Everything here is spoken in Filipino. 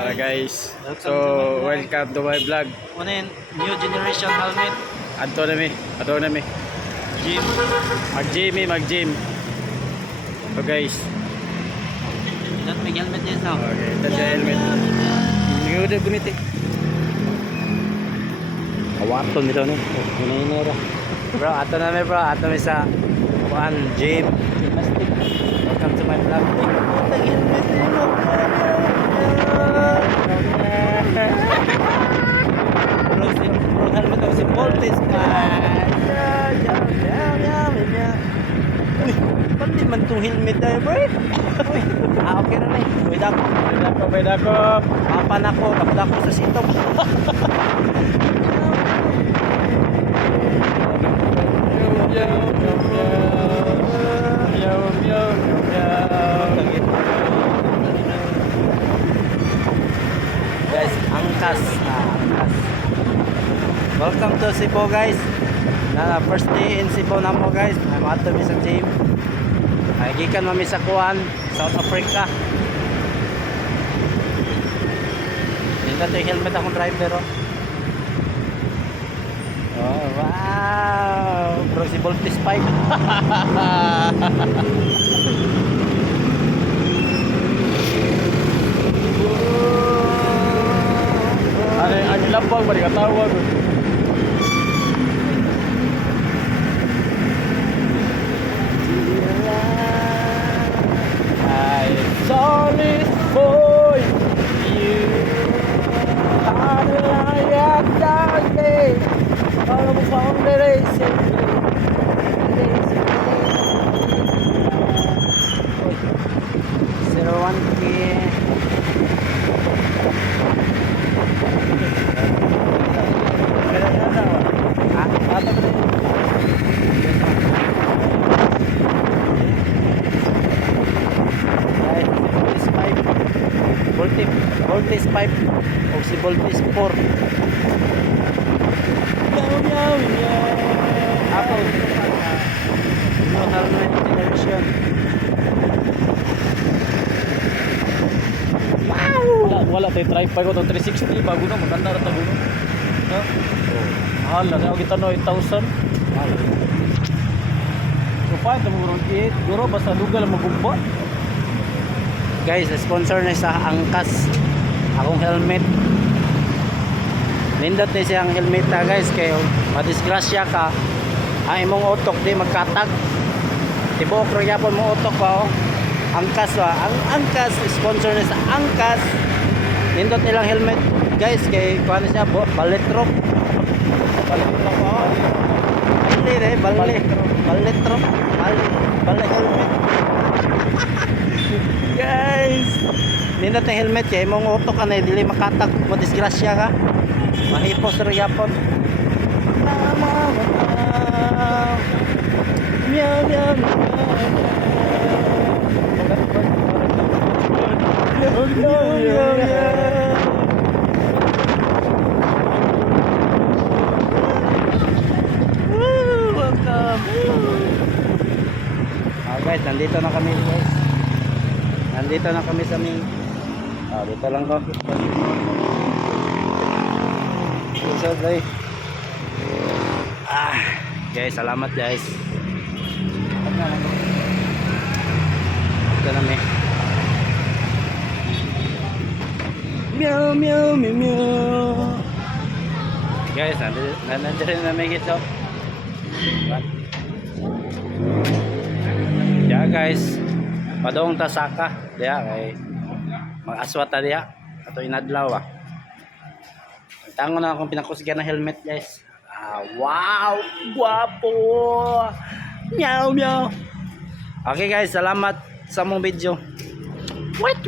Guys, so welcome to my vlog. Ano yun? New generation helmet. Ato na mi. Gym. Mag-gym. So guys, Ilan may helmet din sa? okay, that's the helmet. Hindi ko na gunit eh. Awaton nito ni. Hinay-hinay. Bro, ato na mi bro. Ato mi sa gym. Welcome to my vlog. Nag-helmet din mo. Bro, helmet ako si Voltes. Uy, ba't di man itong helmet tayo, bro? Okay na na eh. Wait ako. Papan ako. Tapos ako sa sitong. Guys, angkas. Welcome to Cebu, guys. First day in Cebu na mo, guys. I'm at the sa gym. Ay gikan mami sa Kuan, South Africa. Dito yung helmet akong driver, oh. Oh, wow. Bro, si Voltis 5. Ano lampang ba katawag? Solid boy, you are the light darling. All of foundation. Zero one K. Voltage 5 o si Voltage 4. Ako no helmet generation. Wala tayo tripod ko to 360 bago na maganda ra tago. No? Mahal na ako kita no 8,000. So pa ito mo ron guro basta lugal magumba. Guys, sponsor na sa Angkas akong helmet. Nindot na siyang helmet na, guys, kayo madisgrasya ka ang imong utok di magkatag. Tibuok ra gyapon mo utok pa, oh. Angkas ba? Ang Angkas sponsor na sa Angkas. Nindot nilang helmet, guys, kay kuan siya baletro. Baletro pa. Baletro. Bale helmet. Guys, nindot na helmet kay imong utok ka na dili makatag mo disgrasya ka. Mahipos ra gyapon. Meow meow. Welcome. Guys, nandito na kami, guys. Nandito na kami sa aming dito lang ko. So, guys, salamat, guys. Ito na may meow meow meow meow. Guys, nandito na may gito. Yeah, guys, padong tasaka diya kay mag-aswata diya ato inadlaw. Tango na akong pinakusgan na helmet, guys. Wow, guwapo. Meow meow. Okay, guys, salamat sa mong video. Wait,